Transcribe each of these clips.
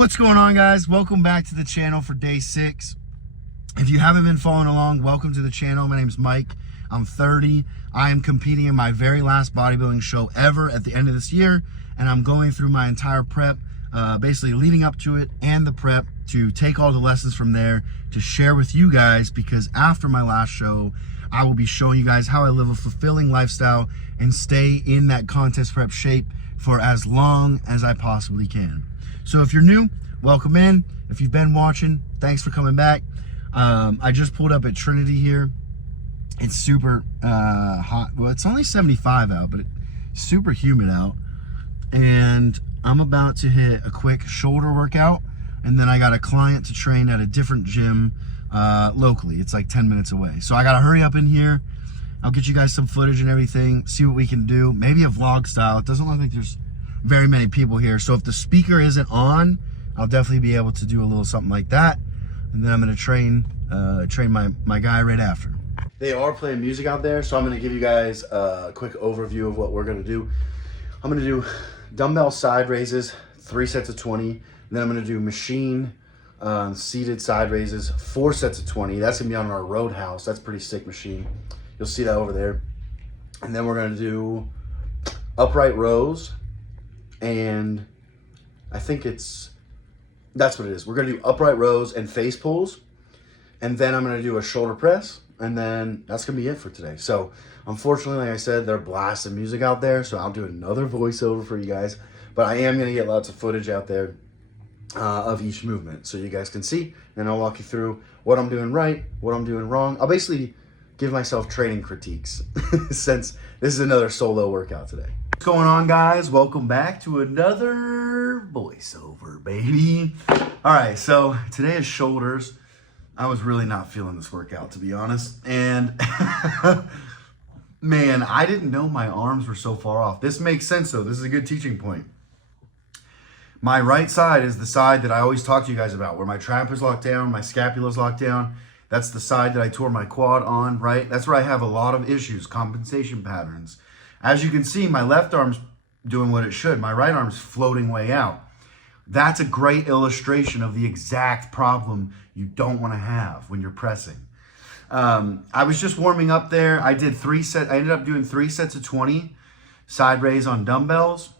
What's going on, guys? Welcome back to the channel for day 6. If you haven't been following along, welcome to the channel. My name's Mike. I'm 30. I am competing in my very last bodybuilding show ever at the end of this year, and I'm going through my entire prep, basically leading up to it and the prep, to take all the lessons from there to share with you guys, because after my last show, I will be showing you guys how I live a fulfilling lifestyle and stay in that contest prep shape for as long as I possibly can. So if you're new, welcome in. If you've been watching, thanks for coming back. I just pulled up at Trinity here. It's super hot. Well, it's only 75 out, but it's super humid out. And I'm about to hit a quick shoulder workout. And then I got a client to train at a different gym locally. It's like 10 minutes away. So I got to hurry up in here. I'll get you guys some footage and everything, see what we can do. Maybe a vlog style. It doesn't look like there's very many people here, so if the speaker isn't on, I'll definitely be able to do a little something like that. And then I'm going to train my guy right after. They are playing music out there, so I'm going to give you guys a quick overview of what we're going to do. I'm going to do dumbbell side raises, 3 sets of 20. And then I'm going to do machine seated side raises, 4 sets of 20. That's going to be on our Roadhouse. That's a pretty sick machine. You'll see that over there. And then we're going to do upright rows. And I think that's what it is. We're gonna do upright rows and face pulls, and then I'm gonna do a shoulder press, and then that's gonna be it for today. So unfortunately, like I said, they're blasting music out there, so I'll do another voiceover for you guys, but I am gonna get lots of footage out there of each movement so you guys can see, and I'll walk you through what I'm doing right, what I'm doing wrong. I'll basically give myself training critiques since this is another solo workout today. What's going on, guys? Welcome back to another voiceover, baby. All right, so today is shoulders. I was really not feeling this workout, to be honest. And man, I didn't know my arms were so far off. This makes sense, though. This is a good teaching point. My right side is the side that I always talk to you guys about, where my trap is locked down, my scapula is locked down. That's the side that I tore my quad on, right? That's where I have a lot of issues, compensation patterns. As you can see, my left arm's doing what it should. My right arm's floating way out. That's a great illustration of the exact problem you don't want to have when you're pressing. I was just warming up there. I did 3 sets. I ended up doing 3 sets of 20 side raise on dumbbells.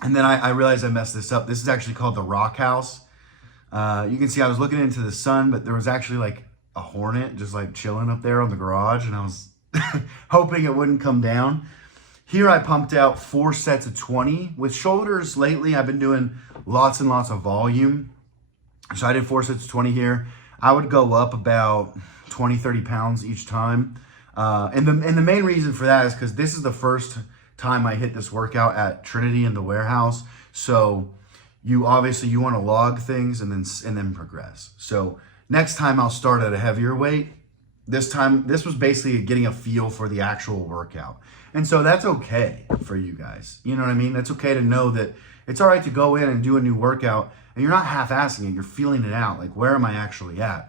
And then I realized I messed this up. This is actually called the Rock House. You can see I was looking into the sun, but there was actually like a hornet just like chilling up there on the garage, and I was hoping it wouldn't come down. Here I pumped out 4 sets of 20. With shoulders lately, I've been doing lots and lots of volume. So I did 4 sets of 20 here. I would go up about 20, 30 pounds each time. And the main reason for that is because this is the first time I hit this workout at Trinity in the warehouse. So you want to log things and then progress. So next time I'll start at a heavier weight. This was basically getting a feel for the actual workout. And so that's okay for you guys. You know what I mean? That's okay to know that it's all right to go in and do a new workout and you're not half-assing it. You're feeling it out. Like, where am I actually at?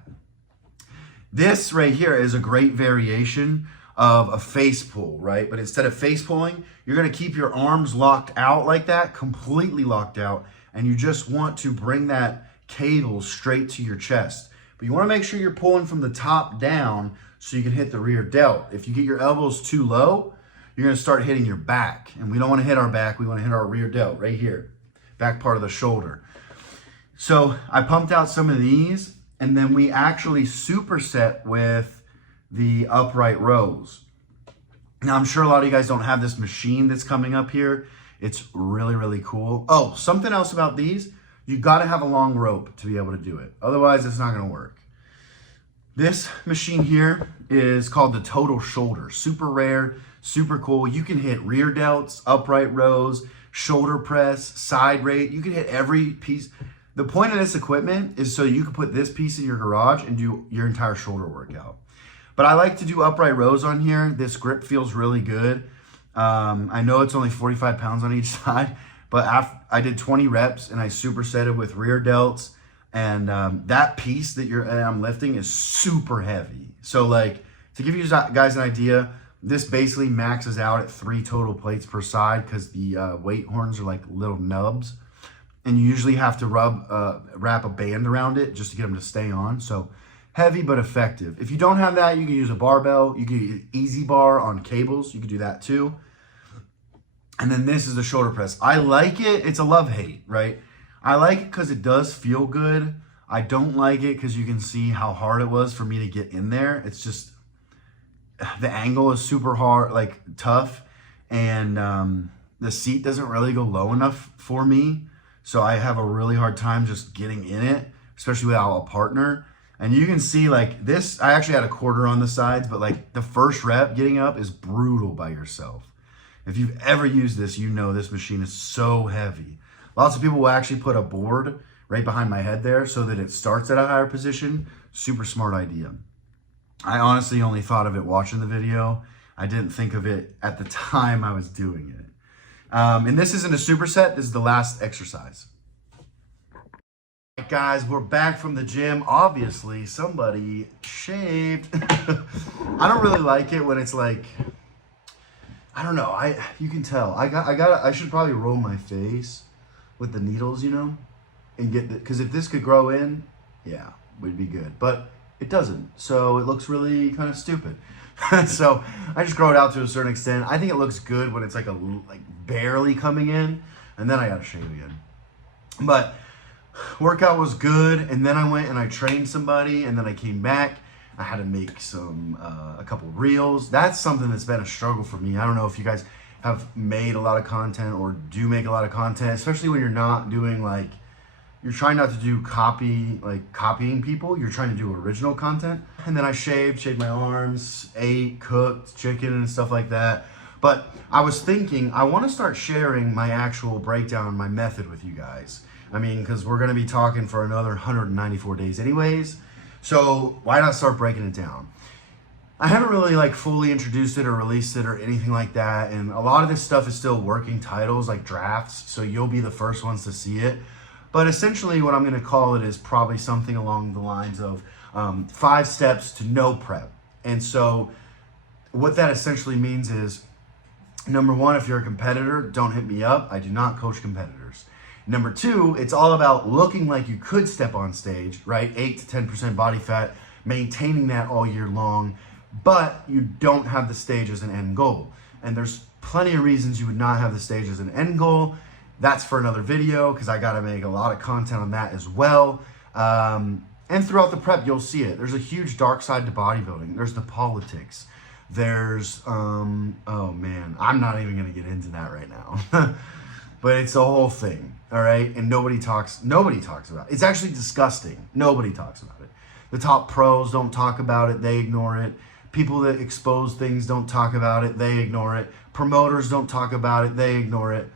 This right here is a great variation of a face pull, right? But instead of face pulling, you're going to keep your arms locked out like that, completely locked out. And you just want to bring that cable straight to your chest. But you want to make sure you're pulling from the top down so you can hit the rear delt. If you get your elbows too low, you're going to start hitting your back. And we don't want to hit our back. We want to hit our rear delt right here, back part of the shoulder. So I pumped out some of these, and then we actually superset with the upright rows. Now, I'm sure a lot of you guys don't have this machine that's coming up here. It's really, really cool. Oh, something else about these. You got to have a long rope to be able to do it. Otherwise, it's not going to work. This machine here is called the Total Shoulder. Super rare, super cool. You can hit rear delts, upright rows, shoulder press, side raise. You can hit every piece. The point of this equipment is so you can put this piece in your garage and do your entire shoulder workout. But I like to do upright rows on here. This grip feels really good. I know it's only 45 pounds on each side, but I did 20 reps and I supersetted with rear delts. And that piece that I'm lifting is super heavy. So like, to give you guys an idea, this basically maxes out at 3 total plates per side because the weight horns are like little nubs. and you usually have to wrap a band around it just to get them to stay on. So heavy but effective. If you don't have that, you can use a barbell. You can use easy bar on cables. You can do that too. And then this is the shoulder press. I like it. It's a love-hate, right? I like it because it does feel good. I don't like it because you can see how hard it was for me to get in there. It's just, the angle is super hard, like tough. And the seat doesn't really go low enough for me. So I have a really hard time just getting in it, especially without a partner. And you can see like this, I actually had a quarter on the sides, but like the first rep getting up is brutal by yourself. If you've ever used this, you know this machine is so heavy. Lots of people will actually put a board right behind my head there so that it starts at a higher position. Super smart idea. I honestly only thought of it watching the video. I didn't think of it at the time I was doing it. And this isn't a superset, this is the last exercise. Guys, we're back from the gym. Obviously, somebody shaved. I don't really like it when it's like, I don't know. You can tell. I should probably roll my face with the needles, you know, and get because if this could grow in, yeah, would be good. But it doesn't, so it looks really kind of stupid. So I just grow it out to a certain extent. I think it looks good when it's like barely coming in, and then I gotta shave again. But workout was good, and then I went and I trained somebody, and then I came back. I had to make a couple reels. That's something that's been a struggle for me. I don't know if you guys have made a lot of content or do make a lot of content, especially when you're not doing you're trying not to do copying people. You're trying to do original content. And then I shaved my arms, ate, cooked chicken and stuff like that. But I was thinking, I want to start sharing my actual breakdown, my method with you guys. I mean, because we're going to be talking for another 194 days anyways. So why not start breaking it down? I haven't really fully introduced it or released it or anything like that. And a lot of this stuff is still working titles, like drafts. So you'll be the first ones to see it. But essentially what I'm going to call it is probably something along the lines of 5 steps to no prep. And so what that essentially means is, number 1, if you're a competitor, don't hit me up. I do not coach competitors. Number 2, it's all about looking like you could step on stage, right? 8 to 10% body fat, maintaining that all year long, but you don't have the stage as an end goal. And there's plenty of reasons you would not have the stage as an end goal. That's for another video because I got to make a lot of content on that as well. And throughout the prep, you'll see it. There's a huge dark side to bodybuilding. There's the politics. There's, oh man, I'm not even going to get into that right now. But it's a whole thing, all right? And nobody talks about it. It's actually disgusting. Nobody talks about it. The top pros don't talk about it. They ignore it. People that expose things don't talk about it. They ignore it. Promoters don't talk about it. They ignore it.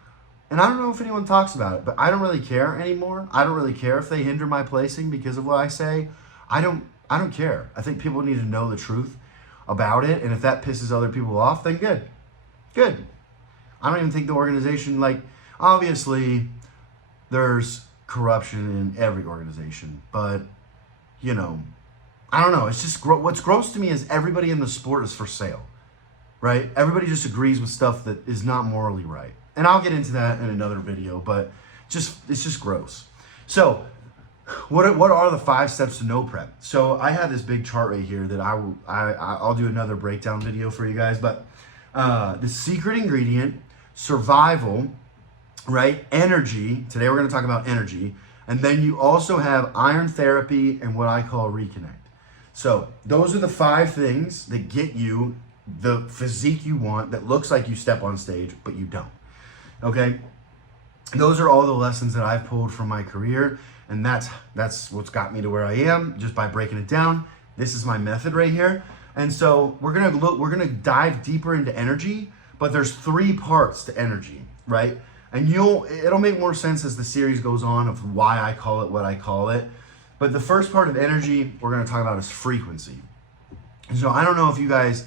And I don't know if anyone talks about it, but I don't really care anymore. I don't really care if they hinder my placing because of what I say. I don't care. I think people need to know the truth about it. And if that pisses other people off, then good. Good. I don't even think the organization, obviously there's corruption in every organization, but I don't know. It's just what's gross to me is everybody in the sport is for sale, right? Everybody just agrees with stuff that is not morally right. And I'll get into that in another video, but it's just gross. So what are the 5 steps to no prep? So I have this big chart right here that I'll do another breakdown video for you guys, but the secret ingredient, survival, right? Energy. Today we're going to talk about energy. And then you also have iron therapy and what I call reconnect. So those are the 5 things that get you the physique you want that looks like you step on stage, but you don't. Okay? Those are all the lessons that I've pulled from my career, and that's what's got me to where I am just by breaking it down. This is my method right here. And so we're gonna dive deeper into energy, but there's 3 parts to energy, right? And it'll make more sense as the series goes on of why I call it what I call it. But the first part of energy we're gonna talk about is frequency. And so I don't know if you guys,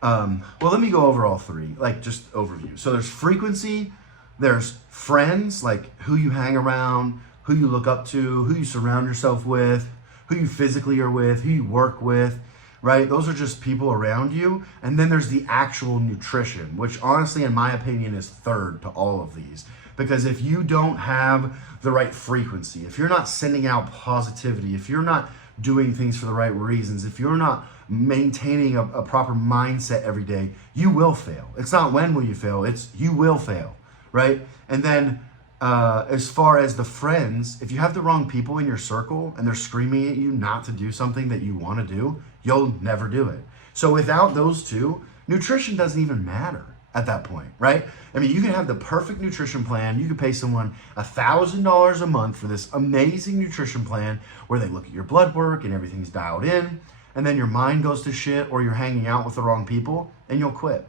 well, let me go over all 3, just overview. So there's frequency, there's friends, who you hang around, who you look up to, who you surround yourself with, who you physically are with, who you work with, right? Those are just people around you. And then there's the actual nutrition, which honestly, in my opinion, is third to all of these. Because if you don't have the right frequency, if you're not sending out positivity, if you're not doing things for the right reasons, if you're not maintaining a proper mindset every day, you will fail. It's not when will you fail, it's you will fail, right? And then as far as the friends, if you have the wrong people in your circle and they're screaming at you not to do something that you want to do, you'll never do it. So without those two, nutrition doesn't even matter at that point, right? I mean, you can have the perfect nutrition plan. You can pay someone $1,000 a month for this amazing nutrition plan where they look at your blood work and everything's dialed in, and then your mind goes to shit, or you're hanging out with the wrong people and you'll quit.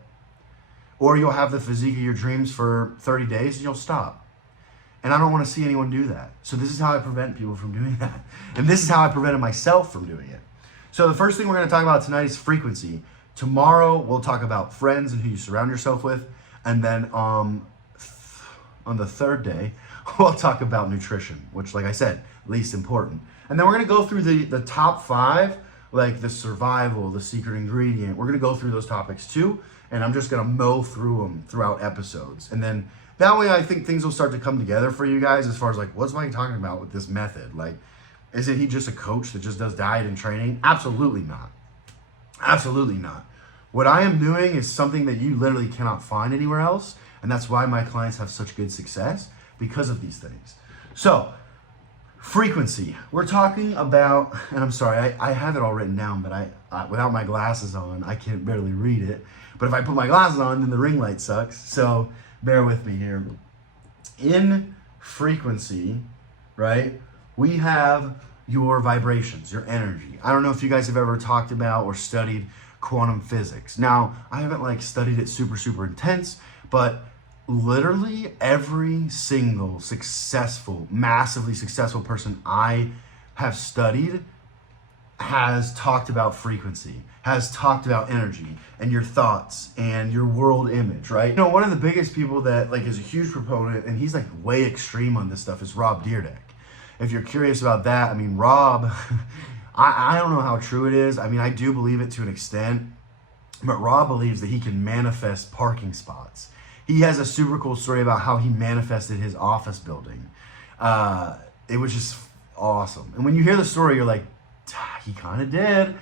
Or you'll have the physique of your dreams for 30 days and you'll stop. And I don't want to see anyone do that. So this is how I prevent people from doing that. And this is how I prevented myself from doing it. So the first thing we're going to talk about tonight is frequency. Tomorrow, we'll talk about friends and who you surround yourself with. And then on the third day, we'll talk about nutrition, which, like I said, least important. And then we're going to go through the top 5, like the survival, the secret ingredient. We're going to go through those topics too. And I'm just going to mow through them throughout episodes. And then that way, I think things will start to come together for you guys as far as like, what's Mike talking about with this method? Like, isn't he just a coach that just does diet and training? Absolutely not. Absolutely not. What I am doing is something that you literally cannot find anywhere else. And that's why my clients have such good success, because of these things. So, frequency. We're talking about, and I'm sorry, I have it all written down, but I without my glasses on, I can barely read it. But if I put my glasses on, then the ring light sucks. So, bear with me here. In frequency, right, we have your vibrations, your energy. I don't know if you guys have ever talked about or studied quantum physics. Now, I haven't like studied it super intense, but literally every single successful, massively successful person I have studied has talked about frequency, has talked about energy and your thoughts and your world image, right? You know, one of the biggest people that like is a huge proponent, and he's like way extreme on this stuff, is Rob Dyrdek. If you're curious about that, I mean, Rob, I don't know how true it is. I mean, I do believe it to an extent, but Rob believes that he can manifest parking spots. He has a super cool story about how he manifested his office building. It was just awesome. And when you hear the story, you're like, he kind of did.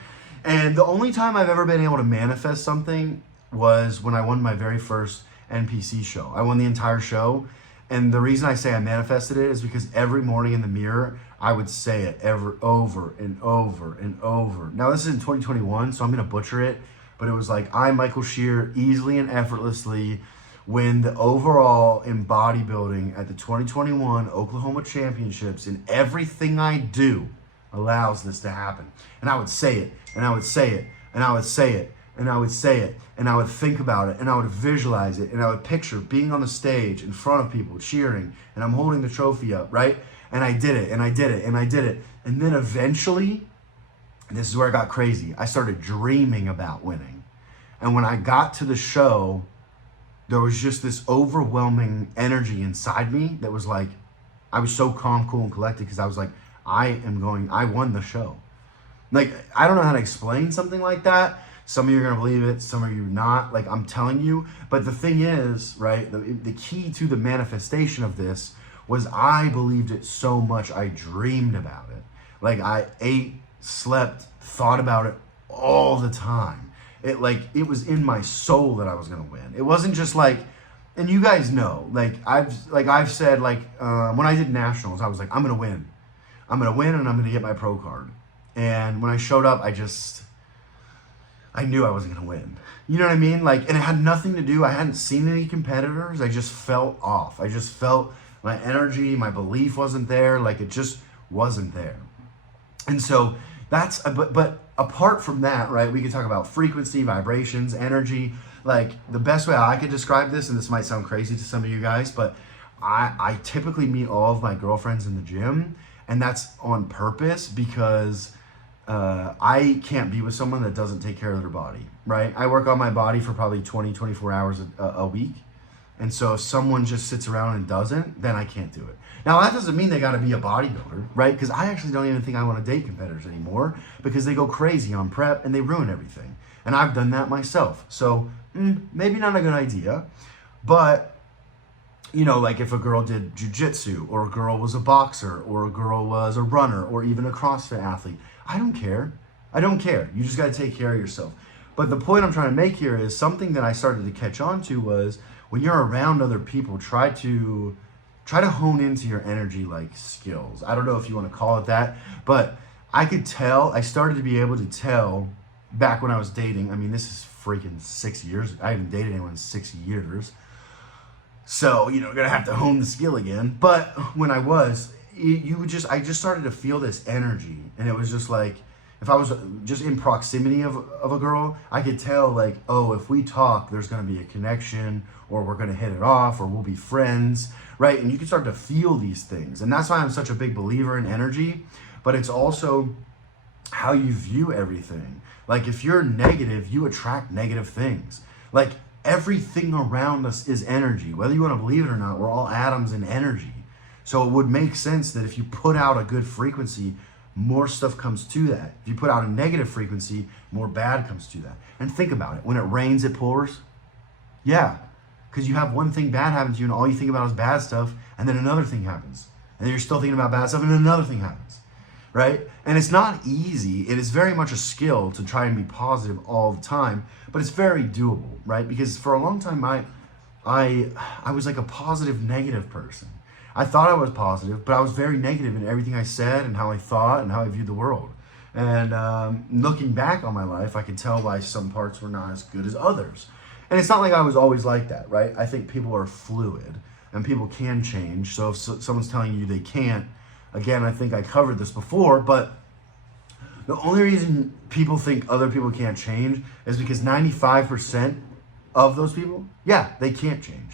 And the only time I've ever been able to manifest something was when I won my very first NPC show. I won the entire show. And the reason I say I manifested it is because every morning in the mirror, I would say it over and over and over. Now, this is in 2021, so I'm going to butcher it. But it was like, I, Michael Shear, easily and effortlessly win the overall in bodybuilding at the 2021 Oklahoma Championships, and everything I do allows this to happen. And I would say it, and I would say it, and I would say it, and I would say it, and I would think about it, and I would visualize it, and I would picture being on the stage in front of people cheering, and I'm holding the trophy up, right? And I did it, and I did it, and I did it. And then eventually, this is where it got crazy. I started dreaming about winning. And when I got to the show, there was just this overwhelming energy inside me that was like, I was so calm, cool, and collected because I was like, I won the show. Like, I don't know how to explain something like that. Some of you are going to believe it, some of you not. Like, I'm telling you. But the thing is, right, the key to the manifestation of this was I believed it so much I dreamed about it. Like, I ate, slept, thought about it all the time. It was in my soul that I was going to win. It wasn't just like, and you guys know, I've said, when I did nationals, I was like, I'm going to win. I'm going to win and I'm going to get my pro card. And when I showed up, I knew I wasn't going to win. You know what I mean? Like, and it had nothing to do, I hadn't seen any competitors. I just felt off. I just felt my energy, my belief wasn't there. Like, it just wasn't there. And so that's, but apart from that, right, we could talk about frequency, vibrations, energy. Like, the best way I could describe this, and this might sound crazy to some of you guys, but I typically meet all of my girlfriends in the gym, and that's on purpose because I can't be with someone that doesn't take care of their body, right? I work on my body for probably 20, 24 hours a week. And so if someone just sits around and doesn't, then I can't do it. Now, that doesn't mean they got to be a bodybuilder, right? Because I actually don't even think I want to date competitors anymore because they go crazy on prep and they ruin everything. And I've done that myself. So maybe not a good idea. But, you know, like if a girl did jujitsu, or a girl was a boxer, or a girl was a runner, or even a CrossFit athlete. I don't care. I don't care. You just got to take care of yourself. But the point I'm trying to make here is something that I started to catch on to was when you're around other people, try to hone into your energy like skills. I don't know if you want to call it that, but I started to be able to tell back when I was dating. I mean, this is freaking 6 years. I haven't dated anyone in 6 years. So, you know, gonna have to hone the skill again. But when I was, I just started to feel this energy. And it was just like, if I was just in proximity of a girl, I could tell like, oh, if we talk, there's gonna be a connection, or we're gonna hit it off, or we'll be friends, right? And you can start to feel these things. And that's why I'm such a big believer in energy, but it's also how you view everything. Like if you're negative, you attract negative things. Like everything around us is energy. Whether you want to believe it or not, we're all atoms in energy. So it would make sense that if you put out a good frequency, more stuff comes to that. If you put out a negative frequency, more bad comes to that. And think about it. When it rains, it pours. Yeah, because you have one thing bad happen to you and all you think about is bad stuff, and then another thing happens. And then you're still thinking about bad stuff, and another thing happens, right? And it's not easy. It is very much a skill to try and be positive all the time, but it's very doable, right? Because for a long time, I was like a positive, negative person. I thought I was positive, but I was very negative in everything I said and how I thought and how I viewed the world. And looking back on my life, I can tell why some parts were not as good as others. And it's not like I was always like that, right? I think people are fluid and people can change. So if someone's telling you they can't, again, I think I covered this before, but the only reason people think other people can't change is because 95% of those people, yeah, they can't change.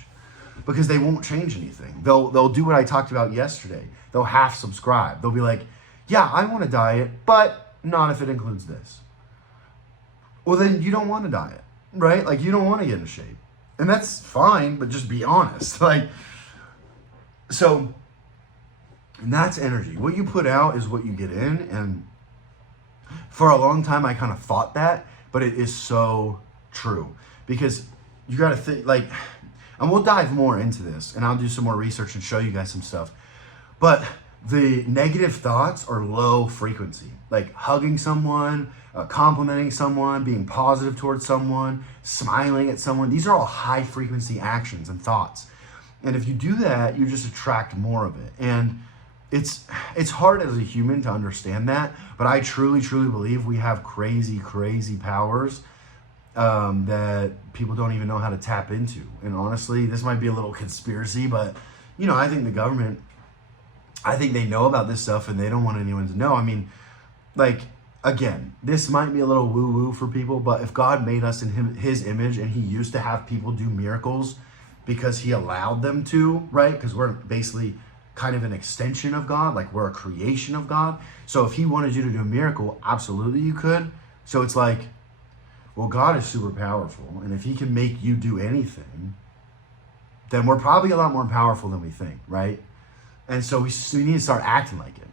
Because they won't change anything. They'll do what I talked about yesterday. They'll half subscribe. They'll be like, yeah, I want a diet, but not if it includes this. Well, then you don't want a diet, right? Like you don't want to get in shape. And that's fine, but just be honest. Like, so that's energy. What you put out is what you get in. And for a long time, I kind of thought that, but it is so true. Because you got to think, like, and we'll dive more into this, and I'll do some more research and show you guys some stuff. But the negative thoughts are low frequency, like hugging someone, complimenting someone, being positive towards someone, smiling at someone. These are all high frequency actions and thoughts. And if you do that, you just attract more of it. And it's hard as a human to understand that, but I truly, truly believe we have crazy, crazy powers that people don't even know how to tap into. And honestly, this might be a little conspiracy, but you know, I think the government, I think they know about this stuff and they don't want anyone to know. I mean, like, again, this might be a little woo-woo for people, but if God made us in his image and he used to have people do miracles because he allowed them to, right? Because we're basically kind of an extension of God, like we're a creation of God. So if he wanted you to do a miracle, absolutely you could. So it's like, well, God is super powerful, and if he can make you do anything, then we're probably a lot more powerful than we think, right? And so we need to start acting like it.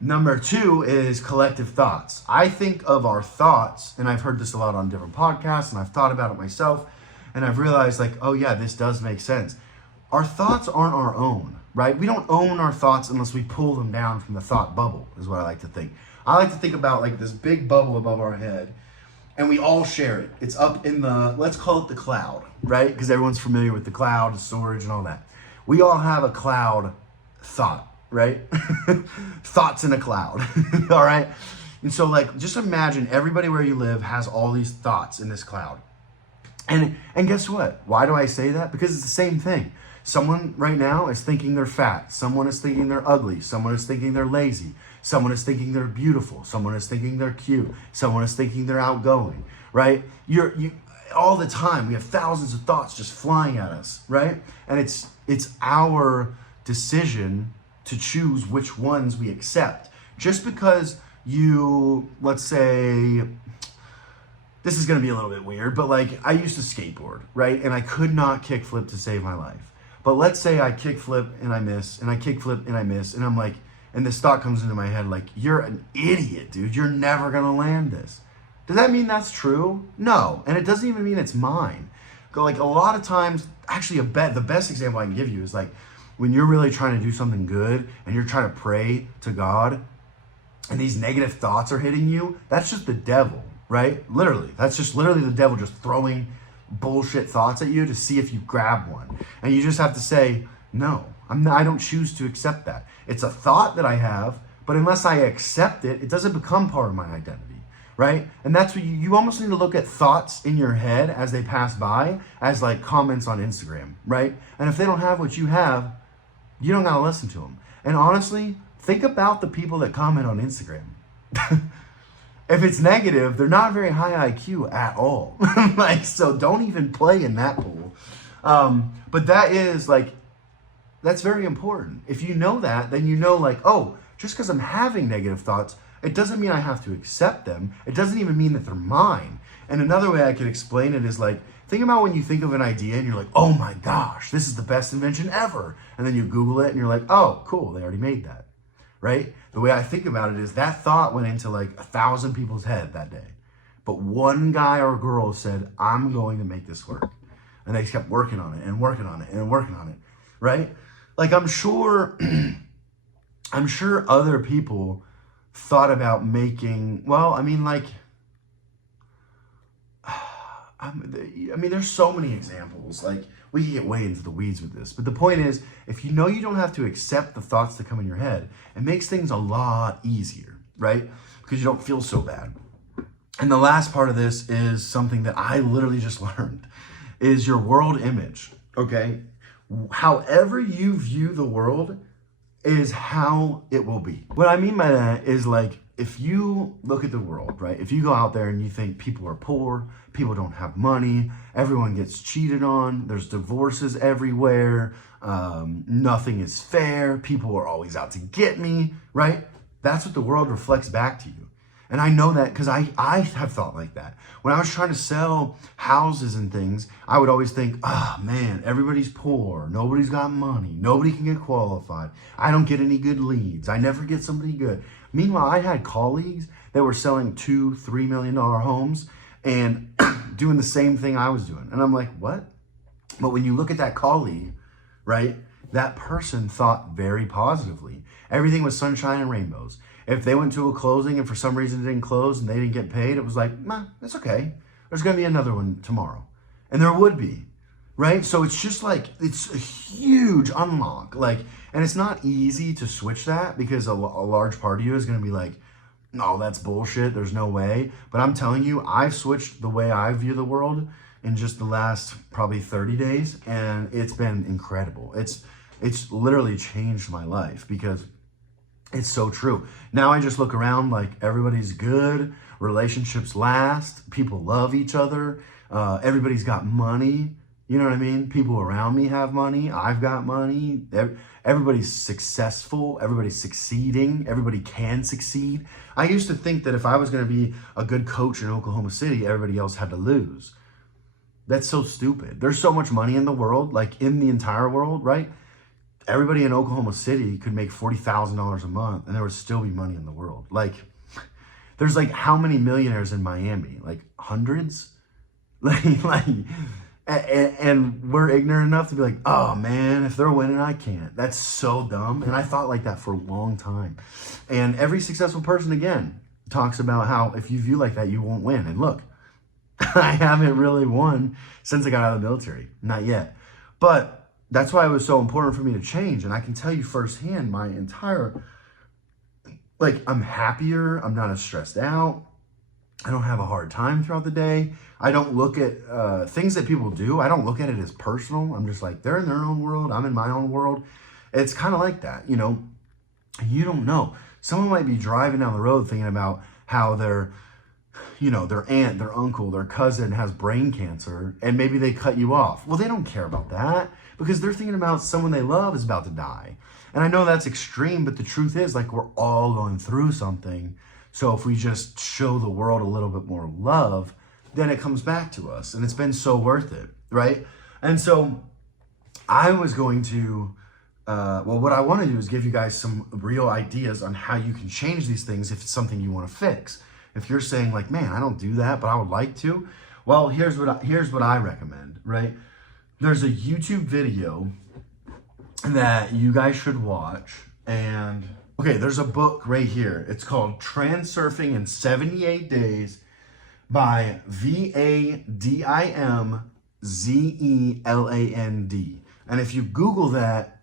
Number 2 is collective thoughts. I think of our thoughts, and I've heard this a lot on different podcasts, and I've thought about it myself, and I've realized like, oh yeah, this does make sense. Our thoughts aren't our own, right? We don't own our thoughts unless we pull them down from the thought bubble, is what I like to think. I like to think about like this big bubble above our head, and we all share it. It's up in the, let's call it the cloud, right? Because everyone's familiar with the cloud, the storage and all that. We all have a cloud thought, right? Thoughts in a cloud, all right? And so like, just imagine everybody where you live has all these thoughts in this cloud. And guess what? Why do I say that? Because it's the same thing. Someone right now is thinking they're fat. Someone is thinking they're ugly. Someone is thinking they're lazy. Someone is thinking they're beautiful. Someone is thinking they're cute. Someone is thinking they're outgoing, right? You all the time, we have thousands of thoughts just flying at us, right? And it's our decision to choose which ones we accept. Just because you, let's say, this is going to be a little bit weird, but like I used to skateboard, right? And I could not kickflip to save my life. But let's say I kickflip and I miss, and I kickflip and I miss, and I'm like, and this thought comes into my head like, you're an idiot, dude. You're never going to land this. Does that mean that's true? No. And it doesn't even mean it's mine. like a lot of times, actually the best example I can give you is like when you're really trying to do something good and you're trying to pray to God and these negative thoughts are hitting you, that's just the devil, right? Literally, that's just literally the devil just throwing bullshit thoughts at you to see if you grab one. And you just have to say, no, I don't choose to accept that. It's a thought that I have, but unless I accept it, it doesn't become part of my identity, right? And that's what you almost need to look at thoughts in your head as they pass by as like comments on Instagram, right? And if they don't have what you have, you don't gotta listen to them. And honestly, think about the people that comment on Instagram. If it's negative, they're not very high IQ at all. Like, so don't even play in that pool. But that is like, that's very important. If you know that, then you know like, oh, just because I'm having negative thoughts, it doesn't mean I have to accept them. It doesn't even mean that they're mine. And another way I could explain it is like, think about when you think of an idea and you're like, oh my gosh, this is the best invention ever. And then you Google it and you're like, oh, cool, they already made that, right? The way I think about it is that thought went into like 1,000 people's head that day. But one guy or girl said, I'm going to make this work. And they kept working on it and working on it and working on it, right? Like I'm sure other people thought about making, well, I mean, like, there's so many examples. Like, we can get way into the weeds with this. But the point is, if you know you don't have to accept the thoughts that come in your head, it makes things a lot easier, right? Because you don't feel so bad. And the last part of this is something that I literally just learned, is your world image, okay? However you view the world is how it will be. What I mean by that is like, if you look at the world, right? If you go out there and you think people are poor, people don't have money, everyone gets cheated on, there's divorces everywhere, nothing is fair, people are always out to get me, right? That's what the world reflects back to you. And I know that because I have thought like that. When I was trying to sell houses and things, I would always think, oh man, everybody's poor. Nobody's got money. Nobody can get qualified. I don't get any good leads. I never get somebody good. Meanwhile, I had colleagues that were selling $2-3 million homes and doing the same thing I was doing. And I'm like, what? But when you look at that colleague, right, that person thought very positively. Everything was sunshine and rainbows. If they went to a closing and for some reason it didn't close and they didn't get paid, it was like, nah, that's okay. There's going to be another one tomorrow. And there would be, right? So it's just like, it's a huge unlock. Like, and it's not easy to switch that because a large part of you is going to be like, no, that's bullshit. There's no way. But I'm telling you, I've switched the way I view the world in just the last probably 30 days. And it's been incredible. It's literally changed my life because it's so true. Now I just look around like everybody's good, relationships last, people love each other, everybody's got money, you know what I mean? People around me have money, I've got money, everybody's successful, everybody's succeeding, everybody can succeed. I used to think that if I was gonna be a good coach in Oklahoma City, everybody else had to lose. That's so stupid. There's so much money in the world, like in the entire world, right? Everybody in Oklahoma City could make $40,000 a month and there would still be money in the world. Like, there's like how many millionaires in Miami? Like hundreds? And we're ignorant enough to be like, oh man, if they're winning, I can't. That's so dumb. And I thought like that for a long time. And every successful person, again, talks about how if you view like that, you won't win. And look, I haven't really won since I got out of the military. Not yet. But that's why it was so important for me to change. And I can tell you firsthand, my entire, like, I'm happier. I'm not as stressed out. I don't have a hard time throughout the day. I don't look at things that people do. I don't look at it as personal. I'm just like, they're in their own world. I'm in my own world. It's kind of like that, you know. You don't know. Someone might be driving down the road thinking about how their aunt, their uncle, their cousin has brain cancer, and maybe they cut you off. Well, they don't care about that because they're thinking about someone they love is about to die. And I know that's extreme, but the truth is, like, we're all going through something. So if we just show the world a little bit more love, then it comes back to us. And it's been so worth it, right? And so I was going to, what I want to do is give you guys some real ideas on how you can change these things if it's something you want to fix. If you're saying like, man, I don't do that, but I would like to. Well, here's what I recommend, right? There's a YouTube video that you guys should watch. And okay, there's a book right here. It's called Transurfing in 78 Days by Vadimzeland. And if you Google that,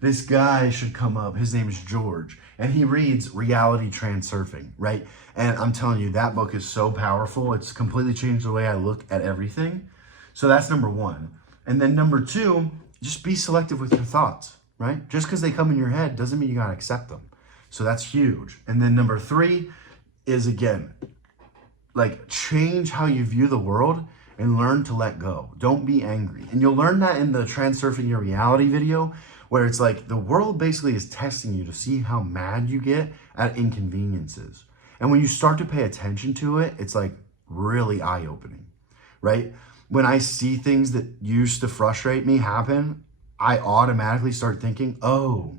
this guy should come up. His name is George, and he reads Reality Transurfing, right? And I'm telling you, that book is so powerful. It's completely changed the way I look at everything. So that's number one. And then number two, just be selective with your thoughts, right? Just because they come in your head doesn't mean you got to accept them. So that's huge. And then number three is, again, like, change how you view the world and learn to let go. Don't be angry. And you'll learn that in the Transurfing Your Reality video, where it's like the world basically is testing you to see how mad you get at inconveniences. And when you start to pay attention to it, it's like really eye-opening, right? When I see things that used to frustrate me happen, I automatically start thinking, oh,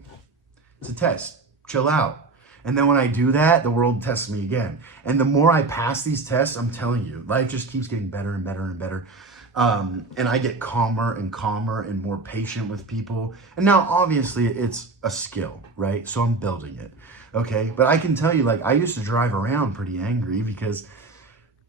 it's a test, chill out. And then when I do that, the world tests me again. And the more I pass these tests, I'm telling you, life just keeps getting better and better and better. And I get calmer and calmer and more patient with people. And now, obviously, it's a skill, right? So I'm building it, okay? But I can tell you, like, I used to drive around pretty angry because,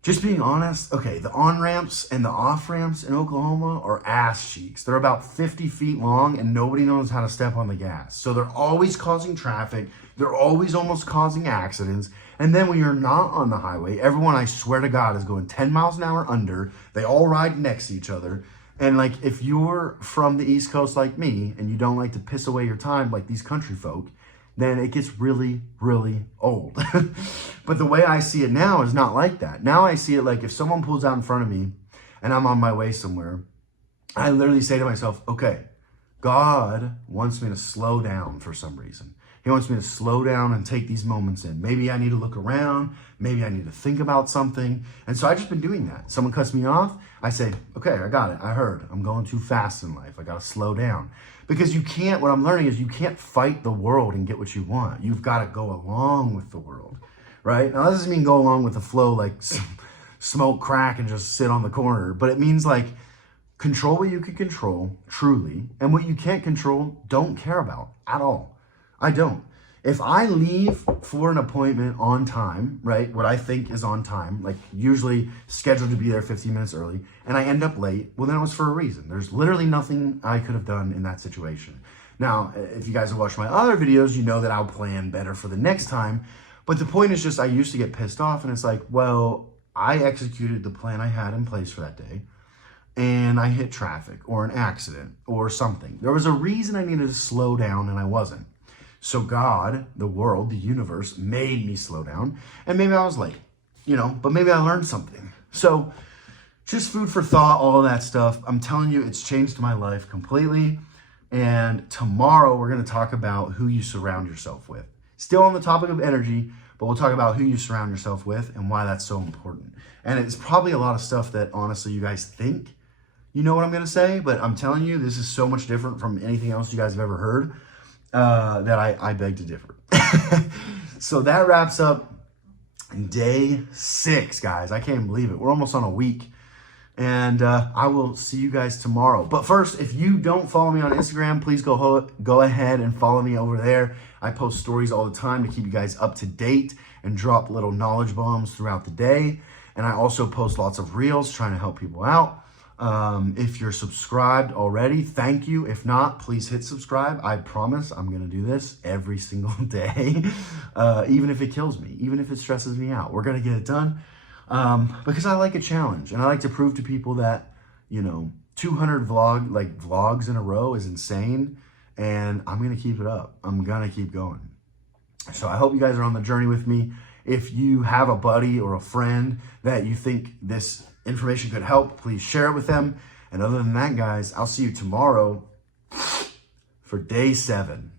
just being honest, okay, the on-ramps and the off-ramps in Oklahoma are ass cheeks. They're about 50 feet long, and nobody knows how to step on the gas. So they're always causing traffic. They're always almost causing accidents. And then when you're not on the highway, everyone, I swear to God, is going 10 miles an hour under. They all ride next to each other. And like, if you're from the East Coast like me, and you don't like to piss away your time like these country folk, then it gets really, really old. But the way I see it now is not like that. Now I see it like, if someone pulls out in front of me and I'm on my way somewhere, I literally say to myself, okay, God wants me to slow down for some reason. He wants me to slow down and take these moments in. Maybe I need to look around. Maybe I need to think about something. And so I've just been doing that. Someone cuts me off. I say, okay, I got it. I heard. I'm going too fast in life. I got to slow down. Because you can't, what I'm learning is you can't fight the world and get what you want. You've got to go along with the world, right? Now, that doesn't mean go along with the flow, like smoke crack and just sit on the corner. But it means like control what you can control, truly. And what you can't control, don't care about at all. I don't. If I leave for an appointment on time, right, what I think is on time, like usually scheduled to be there 15 minutes early, and I end up late, well, then it was for a reason. There's literally nothing I could have done in that situation. Now, if you guys have watched my other videos, you know that I'll plan better for the next time. But the point is just, I used to get pissed off, and it's like, well, I executed the plan I had in place for that day, and I hit traffic or an accident or something. There was a reason I needed to slow down, and I wasn't. So God, the world, the universe made me slow down, and maybe I was late, you know, but maybe I learned something. So just food for thought, all of that stuff. I'm telling you, it's changed my life completely. And tomorrow we're going to talk about who you surround yourself with. Still on the topic of energy, but we'll talk about who you surround yourself with and why that's so important. And it's probably a lot of stuff that honestly you guys think you know what I'm going to say, but I'm telling you, this is so much different from anything else you guys have ever heard. That I beg to differ. So that wraps up day 6, guys. I can't believe it. We're almost on a week. And I will see you guys tomorrow. But first, if you don't follow me on Instagram, please go ahead and follow me over there. I post stories all the time to keep you guys up to date and drop little knowledge bombs throughout the day. And I also post lots of reels trying to help people out. If you're subscribed already, thank you. If not, please hit subscribe. I promise I'm going to do this every single day, even if it kills me, even if it stresses me out. We're going to get it done because I like a challenge, and I like to prove to people that, you know, 200 vlogs in a row is insane, and I'm going to keep it up. I'm going to keep going. So I hope you guys are on the journey with me. If you have a buddy or a friend that you think this information could help, please share it with them. And other than that, guys, I'll see you tomorrow for day 7.